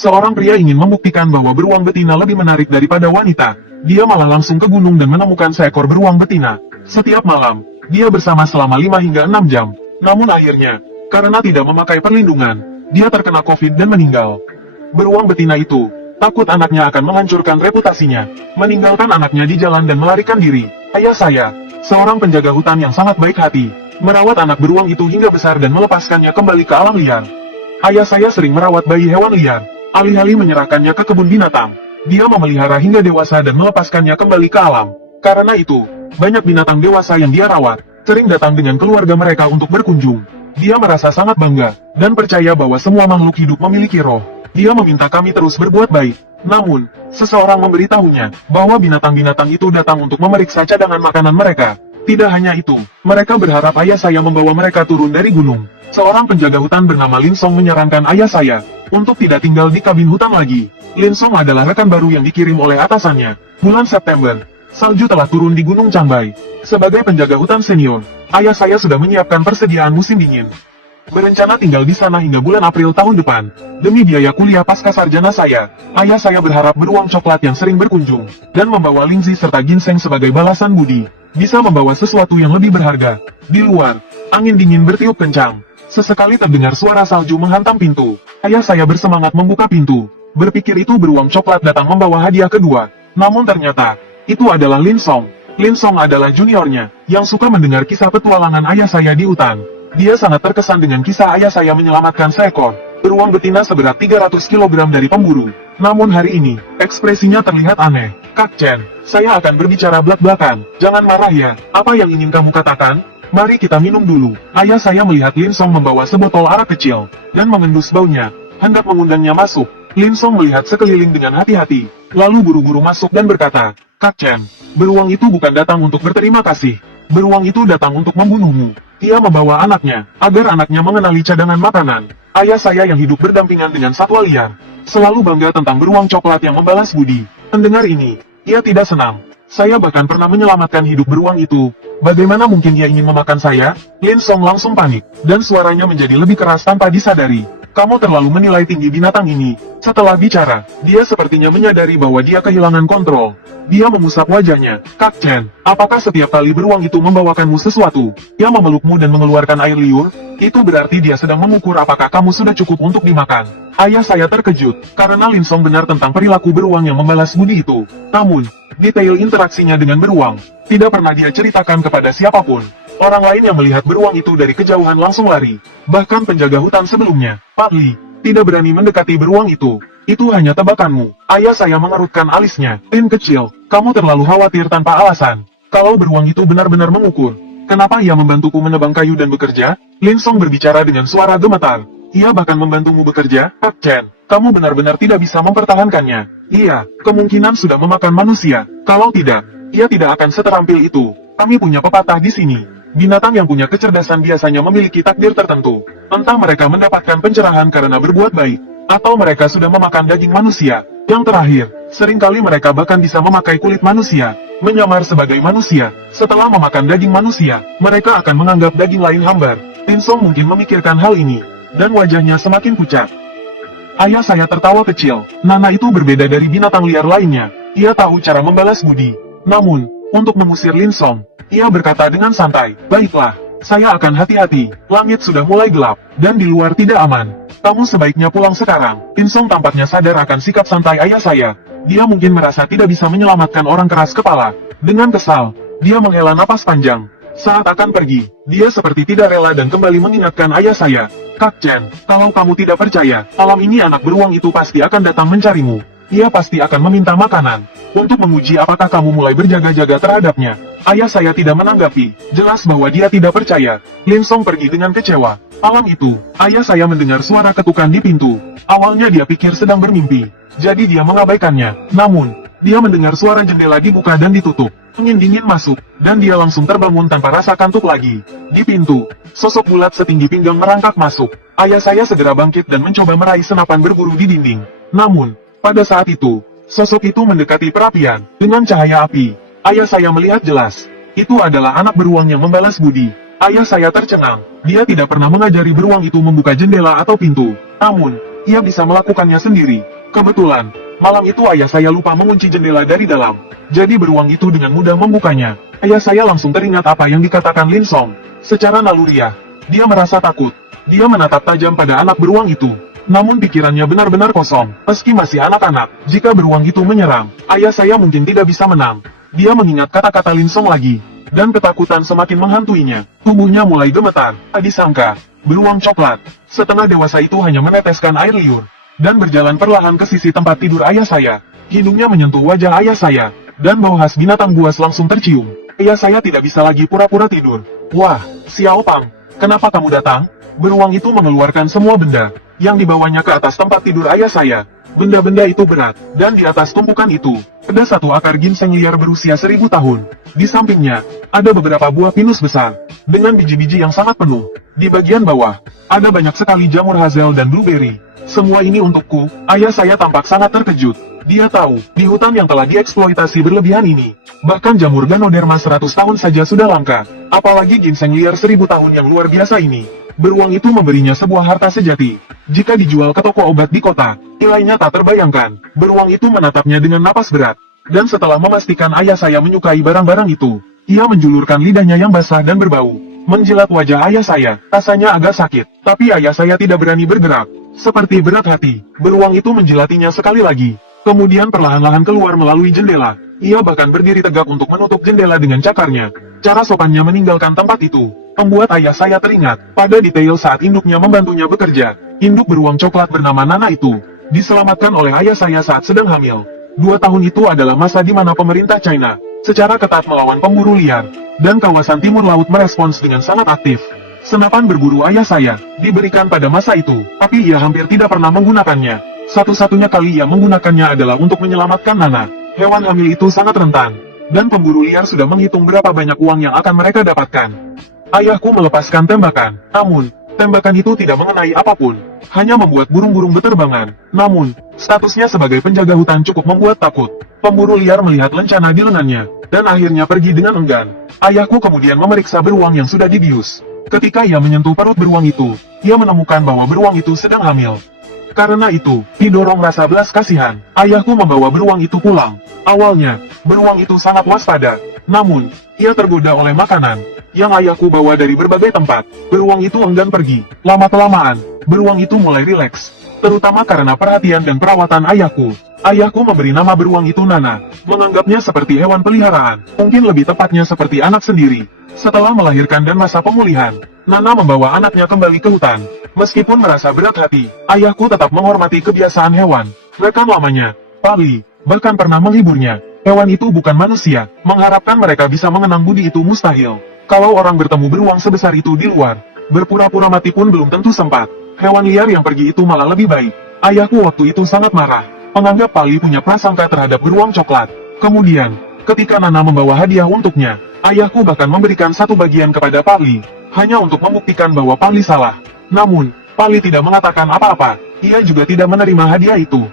Seorang pria ingin membuktikan bahwa beruang betina lebih menarik daripada wanita. Dia malah langsung ke gunung dan menemukan seekor beruang betina. Setiap malam, dia bersama selama 5 hingga 6 jam. Namun akhirnya, karena tidak memakai perlindungan, dia terkena COVID dan meninggal. Beruang betina itu takut anaknya akan menghancurkan reputasinya, meninggalkan anaknya di jalan dan melarikan diri. Ayah saya, seorang penjaga hutan yang sangat baik hati, merawat anak beruang itu hingga besar dan melepaskannya kembali ke alam liar. Ayah saya sering merawat bayi hewan liar, alih-alih menyerahkannya ke kebun binatang. Dia memelihara hingga dewasa dan melepaskannya kembali ke alam. Karena itu, banyak binatang dewasa yang dia rawat, sering datang dengan keluarga mereka untuk berkunjung. Dia merasa sangat bangga, dan percaya bahwa semua makhluk hidup memiliki roh. Dia meminta kami terus berbuat baik. Namun, seseorang memberitahunya, bahwa binatang-binatang itu datang untuk memeriksa cadangan makanan mereka. Tidak hanya itu, mereka berharap ayah saya membawa mereka turun dari gunung. Seorang penjaga hutan bernama Lin Song menyarankan ayah saya, untuk tidak tinggal di kabin hutan lagi. Lin Song adalah rekan baru yang dikirim oleh atasannya. Bulan September, salju telah turun di Gunung Changbai. Sebagai penjaga hutan senior, ayah saya sudah menyiapkan persediaan musim dingin. Berencana tinggal di sana hingga bulan April tahun depan. Demi biaya kuliah pasca sarjana saya, ayah saya berharap beruang coklat yang sering berkunjung, dan membawa Lingzi serta ginseng sebagai balasan budi, bisa membawa sesuatu yang lebih berharga. Di luar, angin dingin bertiup kencang. Sesekali terdengar suara salju menghantam pintu. Ayah saya bersemangat membuka pintu. Berpikir itu beruang coklat datang membawa hadiah kedua. Namun ternyata, itu adalah Lin Song. Lin Song adalah juniornya, yang suka mendengar kisah petualangan ayah saya di hutan. Dia sangat terkesan dengan kisah ayah saya menyelamatkan seekor beruang betina seberat 300 kg dari pemburu. Namun hari ini, ekspresinya terlihat aneh. Kak Chen, saya akan berbicara belak-belakan. Jangan marah ya, apa yang ingin kamu katakan? Mari kita minum dulu. Ayah saya melihat Lin Song membawa sebotol arak kecil, dan mengendus baunya, hendak mengundangnya masuk. Lin Song melihat sekeliling dengan hati-hati, lalu buru-buru masuk dan berkata, Kak Chen, beruang itu bukan datang untuk berterima kasih. Beruang itu datang untuk membunuhmu. Ia membawa anaknya, agar anaknya mengenali cadangan makanan. Ayah saya yang hidup berdampingan dengan satwa liar, selalu bangga tentang beruang coklat yang membalas budi. Mendengar ini, ia tidak senang. Saya bahkan pernah menyelamatkan hidup beruang itu. Bagaimana mungkin dia ingin memakan saya? Lin Song langsung panik, dan suaranya menjadi lebih keras tanpa disadari. Kamu terlalu menilai tinggi binatang ini. Setelah bicara, dia sepertinya menyadari bahwa dia kehilangan kontrol. Dia mengusap wajahnya. Kak Chen, apakah setiap kali beruang itu membawakanmu sesuatu, dia memelukmu dan mengeluarkan air liur? Itu berarti dia sedang mengukur apakah kamu sudah cukup untuk dimakan. Ayah saya terkejut, karena Lin Song benar tentang perilaku beruang yang membalas budi itu. Namun, detail interaksinya dengan beruang, tidak pernah dia ceritakan kepada siapapun. Orang lain yang melihat beruang itu dari kejauhan langsung lari. Bahkan penjaga hutan sebelumnya, Pak Li, tidak berani mendekati beruang itu. Itu hanya tebakanmu. Ayah saya mengerutkan alisnya. Lin kecil, kamu terlalu khawatir tanpa alasan. Kalau beruang itu benar-benar mengukur, kenapa ia membantuku menebang kayu dan bekerja? Lin Song berbicara dengan suara gemetar. Ia bahkan membantumu bekerja? Kak Chen, kamu benar-benar tidak bisa mempertahankannya. Iya, kemungkinan sudah memakan manusia. Kalau tidak, ia tidak akan seterampil itu. Kami punya pepatah di sini. Binatang yang punya kecerdasan biasanya memiliki takdir tertentu. Entah mereka mendapatkan pencerahan karena berbuat baik, atau mereka sudah memakan daging manusia. Yang terakhir, seringkali mereka bahkan bisa memakai kulit manusia, menyamar sebagai manusia. Setelah memakan daging manusia, mereka akan menganggap daging lain hambar. Lin Song mungkin memikirkan hal ini, dan wajahnya semakin pucat. Ayah saya tertawa kecil. Nana itu berbeda dari binatang liar lainnya. Ia tahu cara membalas budi. Namun, untuk mengusir Lin Song, ia berkata dengan santai, baiklah, saya akan hati-hati. Langit sudah mulai gelap, dan di luar tidak aman. Kamu sebaiknya pulang sekarang. Lin Song tampaknya sadar akan sikap santai ayah saya. Dia mungkin merasa tidak bisa menyelamatkan orang keras kepala. Dengan kesal, dia menghela napas panjang. Saat akan pergi, dia seperti tidak rela dan kembali mengingatkan ayah saya. Kak Chen, kalau kamu tidak percaya, malam ini anak beruang itu pasti akan datang mencarimu. Ia pasti akan meminta makanan, untuk menguji apakah kamu mulai berjaga-jaga terhadapnya. Ayah saya tidak menanggapi, jelas bahwa dia tidak percaya. Lin Song pergi dengan kecewa. Malam itu, ayah saya mendengar suara ketukan di pintu. Awalnya dia pikir sedang bermimpi, jadi dia mengabaikannya. Namun, dia mendengar suara jendela dibuka dan ditutup. Angin dingin masuk, dan dia langsung terbangun tanpa rasa kantuk lagi. Di pintu, sosok bulat setinggi pinggang merangkak masuk. Ayah saya segera bangkit dan mencoba meraih senapan berburu di dinding. Namun, pada saat itu, sosok itu mendekati perapian, dengan cahaya api. Ayah saya melihat jelas, itu adalah anak beruang yang membalas budi. Ayah saya tercengang, dia tidak pernah mengajari beruang itu membuka jendela atau pintu. Namun, ia bisa melakukannya sendiri. Kebetulan, malam itu ayah saya lupa mengunci jendela dari dalam. Jadi beruang itu dengan mudah membukanya. Ayah saya langsung teringat apa yang dikatakan Lin Song. Secara naluriah, dia merasa takut. Dia menatap tajam pada anak beruang itu. Namun pikirannya benar-benar kosong. Meski masih anak-anak, jika beruang itu menyerang, ayah saya mungkin tidak bisa menang. Dia mengingat kata-kata Lin Song lagi. Dan ketakutan semakin menghantuinya. Tubuhnya mulai gemetar. Tak disangka, beruang coklat setengah dewasa itu hanya meneteskan air liur. Dan berjalan perlahan ke sisi tempat tidur ayah saya. Hidungnya menyentuh wajah ayah saya. Dan bau khas binatang buas langsung tercium. Ayah saya tidak bisa lagi pura-pura tidur. Wah, Xiao Pang, kenapa kamu datang? Beruang itu mengeluarkan semua benda yang dibawanya ke atas tempat tidur ayah saya. Benda-benda itu berat, dan di atas tumpukan itu, ada satu akar ginseng liar berusia 1000 tahun. Di sampingnya, ada beberapa buah pinus besar, dengan biji-biji yang sangat penuh. Di bagian bawah, ada banyak sekali jamur hazel dan blueberry. Semua ini untukku. Ayah saya tampak sangat terkejut. Dia tahu, di hutan yang telah dieksploitasi berlebihan ini, bahkan jamur Ganoderma 100 tahun saja sudah langka. Apalagi ginseng liar 1000 tahun yang luar biasa ini. Beruang itu memberinya sebuah harta sejati. Jika dijual ke toko obat di kota, nilainya tak terbayangkan. Beruang itu menatapnya dengan napas berat. Dan setelah memastikan ayah saya menyukai barang-barang itu, ia menjulurkan lidahnya yang basah dan berbau. Menjilat wajah ayah saya, rasanya agak sakit. Tapi ayah saya tidak berani bergerak. Seperti berat hati, beruang itu menjilatinya sekali lagi. Kemudian perlahan-lahan keluar melalui jendela. Ia bahkan berdiri tegak untuk menutup jendela dengan cakarnya. Cara sopannya meninggalkan tempat itu membuat ayah saya teringat pada detail saat induknya membantunya bekerja. Induk beruang coklat bernama Nana itu diselamatkan oleh ayah saya saat sedang hamil. 2 tahun itu adalah masa di mana pemerintah China secara ketat melawan pemburu liar, dan kawasan timur laut merespons dengan sangat aktif. Senapan berburu ayah saya diberikan pada masa itu, tapi ia hampir tidak pernah menggunakannya. Satu-satunya kali ia menggunakannya adalah untuk menyelamatkan Nana. Hewan hamil itu sangat rentan, dan pemburu liar sudah menghitung berapa banyak uang yang akan mereka dapatkan. Ayahku melepaskan tembakan, namun, tembakan itu tidak mengenai apapun, hanya membuat burung-burung beterbangan. Namun, statusnya sebagai penjaga hutan cukup membuat takut. Pemburu liar melihat lencana di lengannya, dan akhirnya pergi dengan enggan. Ayahku kemudian memeriksa beruang yang sudah dibius. Ketika ia menyentuh perut beruang itu, ia menemukan bahwa beruang itu sedang hamil. Karena itu, didorong rasa belas kasihan, ayahku membawa beruang itu pulang. Awalnya, beruang itu sangat waspada, namun, ia tergoda oleh makanan yang ayahku bawa dari berbagai tempat. Beruang itu enggan pergi. Lama-kelamaan, beruang itu mulai rileks, terutama karena perhatian dan perawatan ayahku. Ayahku memberi nama beruang itu Nana, menganggapnya seperti hewan peliharaan, mungkin lebih tepatnya seperti anak sendiri. Setelah melahirkan dan masa pemulihan, Nana membawa anaknya kembali ke hutan. Meskipun merasa berat hati, ayahku tetap menghormati kebiasaan hewan. Rekan lamanya, Pali, bahkan pernah menghiburnya. Hewan itu bukan manusia, mengharapkan mereka bisa mengenang budi itu mustahil. Kalau orang bertemu beruang sebesar itu di luar, berpura-pura mati pun belum tentu sempat. Hewan liar yang pergi itu malah lebih baik. Ayahku waktu itu sangat marah, menganggap Pali punya prasangka terhadap beruang coklat. Kemudian, ketika Nana membawa hadiah untuknya, ayahku bahkan memberikan satu bagian kepada Pali, hanya untuk membuktikan bahwa Pali salah. Namun, Pali tidak mengatakan apa-apa, ia juga tidak menerima hadiah itu.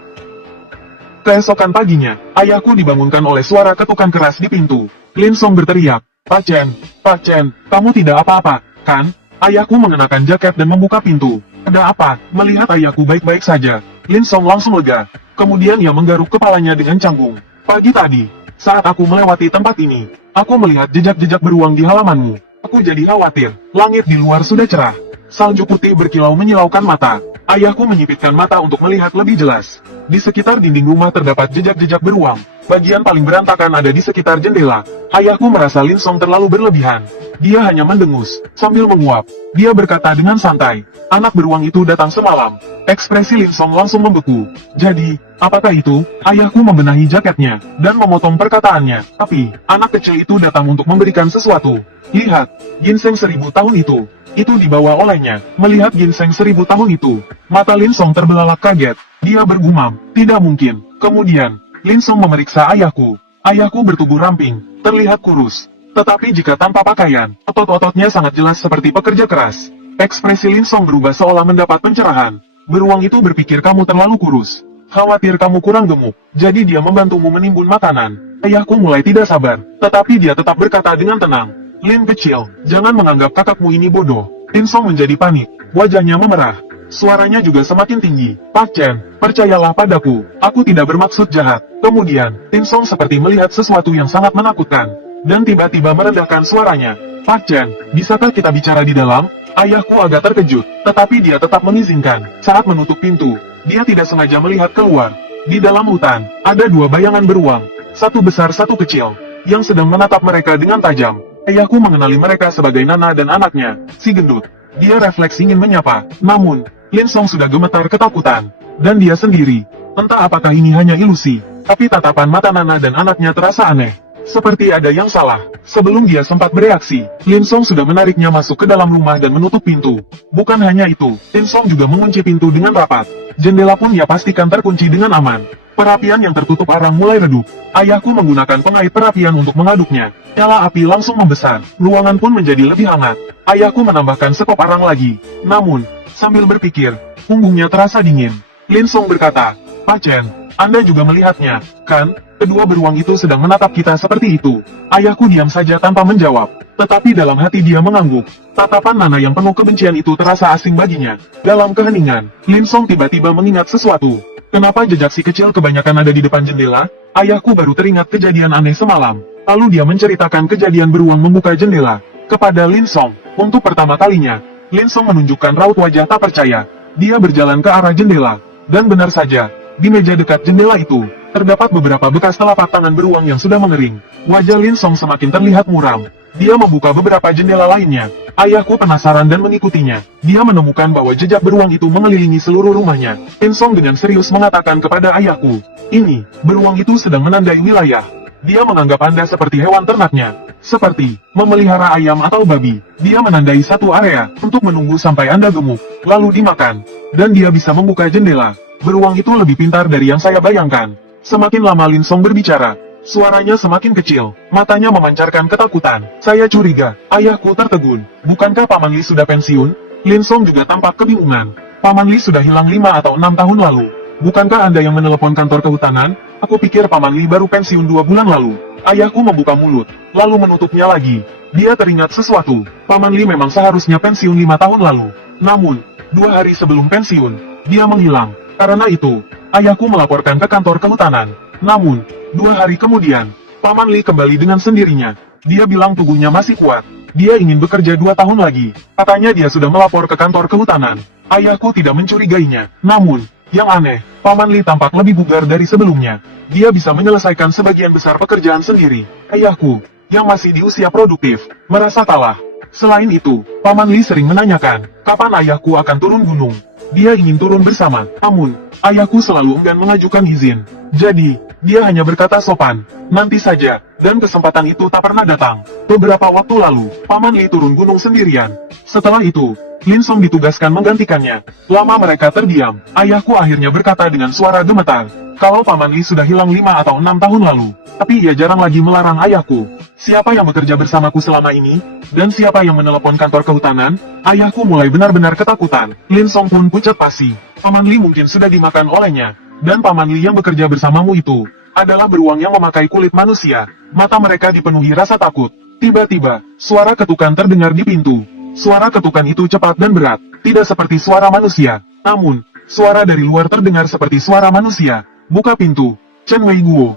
Keesokan paginya, ayahku dibangunkan oleh suara ketukan keras di pintu. Lin Song berteriak, Pak Chen, kamu tidak apa-apa, kan? Ayahku mengenakan jaket dan membuka pintu. Ada apa? Melihat ayahku baik-baik saja, Lin Song langsung lega. Kemudian ia menggaruk kepalanya dengan canggung. Pagi tadi, saat aku melewati tempat ini, aku melihat jejak-jejak beruang di halamanmu. Aku jadi khawatir. Langit di luar sudah cerah. Salju putih berkilau menyilaukan mata. Ayahku menyipitkan mata untuk melihat lebih jelas. Di sekitar dinding rumah terdapat jejak-jejak beruang. Bagian paling berantakan ada di sekitar jendela. Ayahku merasa Lin Song terlalu berlebihan. Dia hanya mendengus, sambil menguap. Dia berkata dengan santai, anak beruang itu datang semalam. Ekspresi Lin Song langsung membeku. Jadi, apakah itu? Ayahku membenahi jaketnya, dan memotong perkataannya. Tapi, anak kecil itu datang untuk memberikan sesuatu. Lihat, ginseng 1000 tahun itu. Itu dibawa olehnya. Melihat ginseng 1000 tahun itu, mata Lin Song terbelalak kaget. Dia bergumam, tidak mungkin. Kemudian, Lin Song memeriksa ayahku. Ayahku bertubuh ramping, terlihat kurus. Tetapi jika tanpa pakaian, otot-ototnya sangat jelas seperti pekerja keras. Ekspresi Lin Song berubah seolah mendapat pencerahan. Beruang itu berpikir kamu terlalu kurus. Khawatir kamu kurang gemuk, jadi dia membantumu menimbun makanan. Ayahku mulai tidak sabar, tetapi dia tetap berkata dengan tenang. Lin kecil, jangan menganggap kakakmu ini bodoh. Lin Song menjadi panik, wajahnya memerah. Suaranya juga semakin tinggi. Pak Chen, percayalah padaku, aku tidak bermaksud jahat. Kemudian, Lin Song seperti melihat sesuatu yang sangat menakutkan, dan tiba-tiba merendahkan suaranya. Pak Chen, bisakah kita bicara di dalam? Ayahku agak terkejut, tetapi dia tetap mengizinkan. Saat menutup pintu, dia tidak sengaja melihat keluar. Di dalam hutan, ada dua bayangan beruang, satu besar satu kecil, yang sedang menatap mereka dengan tajam. Ayahku mengenali mereka sebagai Nana dan anaknya, si gendut. Dia refleks ingin menyapa, namun, Lin Song sudah gemetar ketakutan. Dan dia sendiri, entah apakah ini hanya ilusi, tapi tatapan mata Nana dan anaknya terasa aneh. Seperti ada yang salah. Sebelum dia sempat bereaksi, Lin Song sudah menariknya masuk ke dalam rumah dan menutup pintu. Bukan hanya itu, Lin Song juga mengunci pintu dengan rapat. Jendela pun dia pastikan terkunci dengan aman. Perapian yang tertutup arang mulai redup. Ayahku menggunakan pengait perapian untuk mengaduknya. Nyala api langsung membesar. Ruangan pun menjadi lebih hangat. Ayahku menambahkan sekop arang lagi. Namun, sambil berpikir, punggungnya terasa dingin. Lin Song berkata, Pak Chen, Anda juga melihatnya, kan? Kedua beruang itu sedang menatap kita seperti itu. Ayahku diam saja tanpa menjawab. Tetapi dalam hati dia mengangguk. Tatapan Nana yang penuh kebencian itu terasa asing baginya. Dalam keheningan, Lin Song tiba-tiba mengingat sesuatu. Kenapa jejak si kecil kebanyakan ada di depan jendela? Ayahku baru teringat kejadian aneh semalam. Lalu dia menceritakan kejadian beruang membuka jendela kepada Lin Song. Untuk pertama kalinya, Lin Song menunjukkan raut wajah tak percaya. Dia berjalan ke arah jendela. Dan benar saja, di meja dekat jendela itu, terdapat beberapa bekas telapak tangan beruang yang sudah mengering. Wajah Lin Song semakin terlihat muram. Dia membuka beberapa jendela lainnya. Ayahku penasaran dan mengikutinya. Dia menemukan bahwa jejak beruang itu mengelilingi seluruh rumahnya. Lin Song dengan serius mengatakan kepada ayahku, ini, beruang itu sedang menandai wilayah. Dia menganggap Anda seperti hewan ternaknya. Seperti memelihara ayam atau babi. Dia menandai satu area untuk menunggu sampai Anda gemuk, lalu dimakan. Dan dia bisa membuka jendela. Beruang itu lebih pintar dari yang saya bayangkan. Semakin lama Lin Song berbicara, suaranya semakin kecil, matanya memancarkan ketakutan. Saya curiga, ayahku tertegun. Bukankah Paman Li sudah pensiun? Lin Song juga tampak kebingungan. Paman Li sudah hilang 5 atau 6 tahun lalu. Bukankah Anda yang menelepon kantor kehutanan? Aku pikir Paman Li baru pensiun 2 bulan lalu. Ayahku membuka mulut, lalu menutupnya lagi. Dia teringat sesuatu. Paman Li memang seharusnya pensiun 5 tahun lalu. Namun, 2 hari sebelum pensiun, dia menghilang. Karena itu, ayahku melaporkan ke kantor kehutanan. Namun, 2 hari kemudian, Paman Li kembali dengan sendirinya. Dia bilang tubuhnya masih kuat. Dia ingin bekerja 2 tahun lagi. Katanya dia sudah melapor ke kantor kehutanan. Ayahku tidak mencurigainya. Namun, yang aneh, Paman Li tampak lebih bugar dari sebelumnya. Dia bisa menyelesaikan sebagian besar pekerjaan sendiri. Ayahku, yang masih di usia produktif, merasa kalah. Selain itu, Paman Li sering menanyakan, kapan ayahku akan turun gunung. Dia ingin turun bersama, namun, ayahku selalu enggan mengajukan izin. Jadi, dia hanya berkata sopan, nanti saja, dan kesempatan itu tak pernah datang. Beberapa waktu lalu, Paman Li turun gunung sendirian. Setelah itu, Lin Song ditugaskan menggantikannya. Lama mereka terdiam, ayahku akhirnya berkata dengan suara gemetar, kalau Paman Li sudah hilang 5 atau 6 tahun lalu, tapi ia jarang lagi melarang ayahku. Siapa yang bekerja bersamaku selama ini? Dan siapa yang menelepon kantor kehutanan? Ayahku mulai benar-benar ketakutan. Lin Song pun pucat pasi. Paman Li mungkin sudah dimakan olehnya. Dan Paman Li yang bekerja bersamamu itu, adalah beruang yang memakai kulit manusia. Mata mereka dipenuhi rasa takut. Tiba-tiba, suara ketukan terdengar di pintu. Suara ketukan itu cepat dan berat, tidak seperti suara manusia. Namun, suara dari luar terdengar seperti suara manusia. Buka pintu, Chen Wei Guo.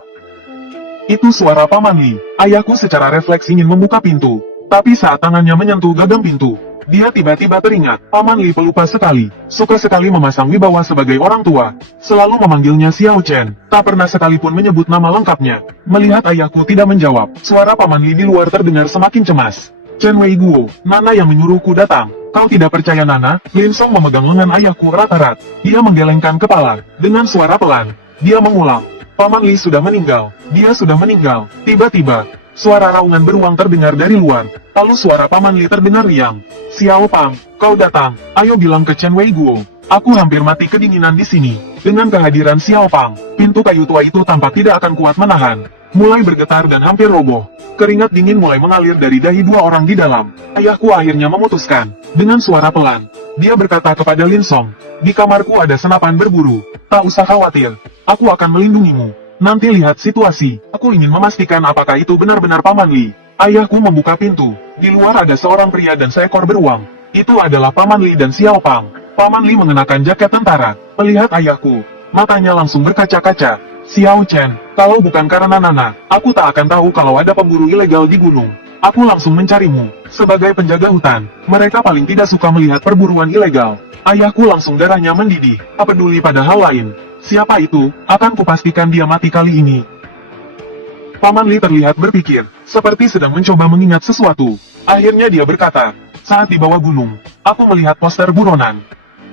Itu suara Paman Li. Ayahku secara refleks ingin membuka pintu. Tapi saat tangannya menyentuh gagang pintu, dia tiba-tiba teringat, Paman Li pelupa sekali. Suka sekali memasang wibawa sebagai orang tua. Selalu memanggilnya Xiao Chen. Tak pernah sekalipun menyebut nama lengkapnya. Melihat ayahku tidak menjawab, suara Paman Li di luar terdengar semakin cemas. Chen Wei Guo, Nana yang menyuruhku datang. Kau tidak percaya Nana? Lin Song memegang lengan ayahku erat-erat. Dia menggelengkan kepala. Dengan suara pelan, dia mengulang. Paman Li sudah meninggal. Dia sudah meninggal. Tiba-tiba, suara raungan beruang terdengar dari luar. Lalu suara Paman Li terdengar riang. Xiao Pang, kau datang. Ayo bilang ke Chen Wei Guo. Aku hampir mati kedinginan di sini. Dengan kehadiran Xiao Pang, pintu kayu tua itu tampak tidak akan kuat menahan. Mulai bergetar dan hampir roboh. Keringat dingin mulai mengalir dari dahi 2 orang di dalam. Ayahku akhirnya memutuskan. Dengan suara pelan, dia berkata kepada Lin Song, di kamarku ada senapan berburu. Tak usah khawatir. Aku akan melindungimu. Nanti lihat situasi. Aku ingin memastikan apakah itu benar-benar Paman Li. Ayahku membuka pintu. Di luar ada seorang pria dan seekor beruang. Itu adalah Paman Li dan Xiao Pang. Paman Li mengenakan jaket tentara. Melihat ayahku, matanya langsung berkaca-kaca. Xiao Chen, kalau bukan karena Nana, aku tak akan tahu kalau ada pemburu ilegal di gunung. Aku langsung mencarimu. Sebagai penjaga hutan, mereka paling tidak suka melihat perburuan ilegal. Ayahku langsung darahnya mendidih, tak peduli pada hal lain. Siapa itu, akan kupastikan dia mati kali ini. Paman Li terlihat berpikir, seperti sedang mencoba mengingat sesuatu. Akhirnya dia berkata, saat di bawah gunung, aku melihat poster buronan.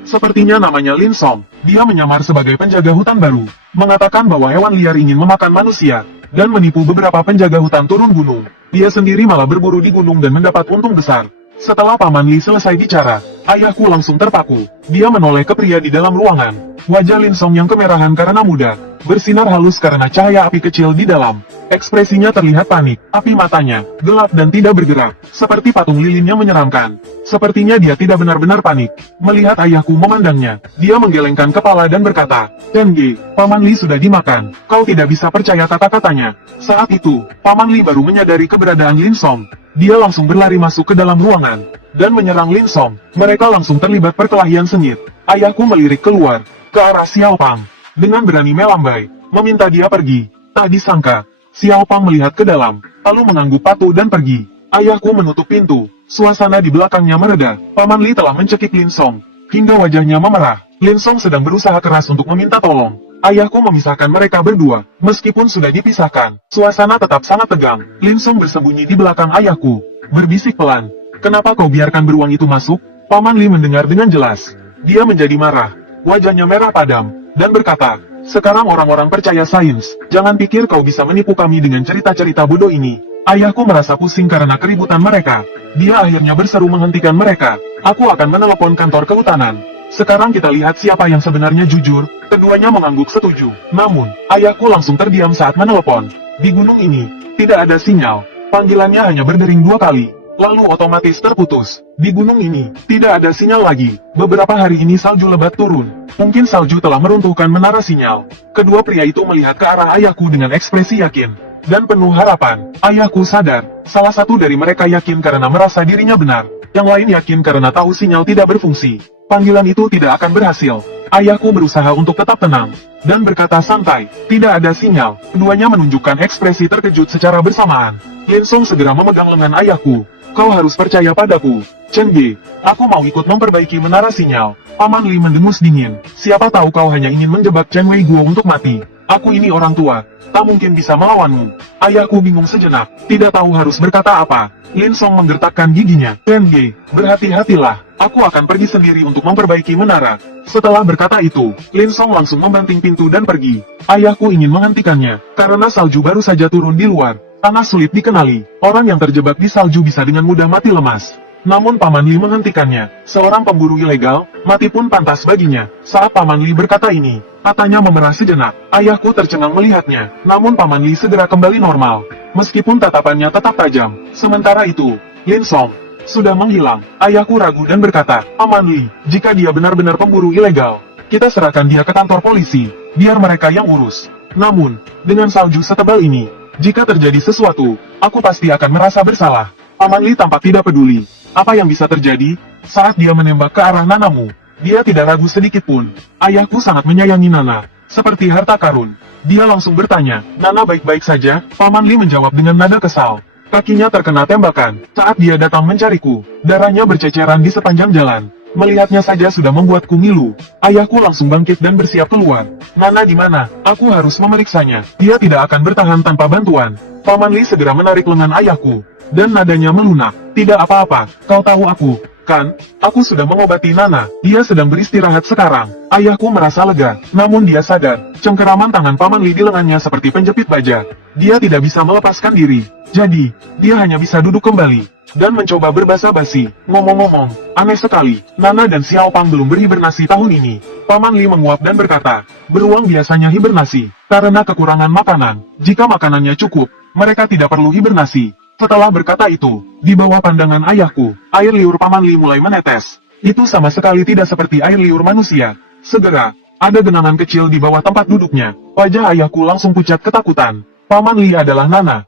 Sepertinya namanya Lin Song. Dia menyamar sebagai penjaga hutan baru, mengatakan bahwa hewan liar ingin memakan manusia, dan menipu beberapa penjaga hutan turun gunung. Dia sendiri malah berburu di gunung dan mendapat untung besar. Setelah Paman Li selesai bicara, ayahku langsung terpaku. Dia menoleh ke pria di dalam ruangan. Wajah Lin Song yang kemerahan karena muda, bersinar halus karena cahaya api kecil di dalam. Ekspresinya terlihat panik, api matanya gelap dan tidak bergerak, seperti patung lilinnya menyeramkan. Sepertinya dia tidak benar-benar panik. Melihat ayahku memandangnya, dia menggelengkan kepala dan berkata, Tengi, Paman Li sudah dimakan, kau tidak bisa percaya kata-katanya. Saat itu, Paman Li baru menyadari keberadaan Lin Song. Dia langsung berlari masuk ke dalam ruangan, dan menyerang Lin Song. Mereka langsung terlibat perkelahian sengit. Ayahku melirik keluar, ke arah Xiao Pang, dengan berani melambai, meminta dia pergi. Tak disangka, Xiao Pang melihat ke dalam, lalu mengangguk patuh dan pergi. Ayahku menutup pintu, suasana di belakangnya mereda. Paman Li telah mencekik Lin Song, hingga wajahnya memerah. Lin Song sedang berusaha keras untuk meminta tolong. Ayahku memisahkan mereka berdua, meskipun sudah dipisahkan, suasana tetap sangat tegang. Lin Song bersembunyi di belakang ayahku, berbisik pelan, kenapa kau biarkan beruang itu masuk? Paman Li mendengar dengan jelas. Dia menjadi marah, wajahnya merah padam, dan berkata, sekarang orang-orang percaya sains, jangan pikir kau bisa menipu kami dengan cerita-cerita bodoh ini. Ayahku merasa pusing karena keributan mereka. Dia akhirnya berseru menghentikan mereka. Aku akan menelepon kantor kehutanan. Sekarang kita lihat siapa yang sebenarnya jujur. Keduanya mengangguk setuju. Namun, ayahku langsung terdiam saat menelepon. Di gunung ini, tidak ada sinyal. Panggilannya hanya berdering 2 kali, lalu otomatis terputus. Di gunung ini, tidak ada sinyal lagi. Beberapa hari ini salju lebat turun. Mungkin salju telah meruntuhkan menara sinyal. Kedua pria itu melihat ke arah ayahku dengan ekspresi yakin dan penuh harapan. Ayahku sadar, salah satu dari mereka yakin karena merasa dirinya benar. Yang lain yakin karena tahu sinyal tidak berfungsi. Panggilan itu tidak akan berhasil. Ayahku berusaha untuk tetap tenang, dan berkata santai, tidak ada sinyal. Keduanya menunjukkan ekspresi terkejut secara bersamaan. Lin Song segera memegang lengan ayahku. Kau harus percaya padaku, Chen Ge. Aku mau ikut memperbaiki menara sinyal. Paman Li mendengus dingin. Siapa tahu kau hanya ingin menjebak Chen Wei Guo untuk mati. Aku ini orang tua, tak mungkin bisa melawanmu. Ayahku bingung sejenak, tidak tahu harus berkata apa. Lin Song menggertakkan giginya. Chen Ge, berhati-hatilah. Aku akan pergi sendiri untuk memperbaiki menara. Setelah berkata itu, Lin Song langsung membanting pintu dan pergi. Ayahku ingin menghentikannya, karena salju baru saja turun di luar. Tanah sulit dikenali. Orang yang terjebak di salju bisa dengan mudah mati lemas. Namun Paman Li menghentikannya. Seorang pemburu ilegal, mati pun pantas baginya. Saat Paman Li berkata ini, matanya memerah sejenak. Ayahku tercengang melihatnya. Namun Paman Li segera kembali normal. Meskipun tatapannya tetap tajam. Sementara itu, Lin Song sudah menghilang. Ayahku ragu dan berkata, Paman Li, jika dia benar-benar pemburu ilegal, kita serahkan dia ke kantor polisi, biar mereka yang urus. Namun, dengan salju setebal ini, jika terjadi sesuatu, aku pasti akan merasa bersalah. Paman Li tampak tidak peduli apa yang bisa terjadi saat dia menembak ke arah Nanamu. Dia tidak ragu sedikit pun. Ayahku sangat menyayangi Nana, seperti harta karun. Dia langsung bertanya, Nana baik-baik saja? Paman Li menjawab dengan nada kesal. Kakinya terkena tembakan saat dia datang mencariku. Darahnya berceceran di sepanjang jalan. Melihatnya saja sudah membuatku ngilu. Ayahku langsung bangkit dan bersiap keluar. Nana di mana? Aku harus memeriksanya. Dia tidak akan bertahan tanpa bantuan. Paman Li segera menarik lengan ayahku, dan nadanya melunak. Tidak apa-apa, kau tahu aku, kan? Aku sudah mengobati Nana. Dia sedang beristirahat sekarang. Ayahku merasa lega, namun dia sadar, cengkeraman tangan Paman Li di lengannya seperti penjepit baja. Dia tidak bisa melepaskan diri. Jadi, dia hanya bisa duduk kembali dan mencoba berbasa-basi. Ngomong-ngomong, aneh sekali, Nana dan Xiao Pang belum berhibernasi tahun ini. Paman Li menguap dan berkata, beruang biasanya hibernasi karena kekurangan makanan. Jika makanannya cukup, mereka tidak perlu hibernasi. Setelah berkata itu, di bawah pandangan ayahku, air liur Paman Li mulai menetes. Itu sama sekali tidak seperti air liur manusia. Segera, ada genangan kecil di bawah tempat duduknya. Wajah ayahku langsung pucat ketakutan. Paman Li adalah Nana.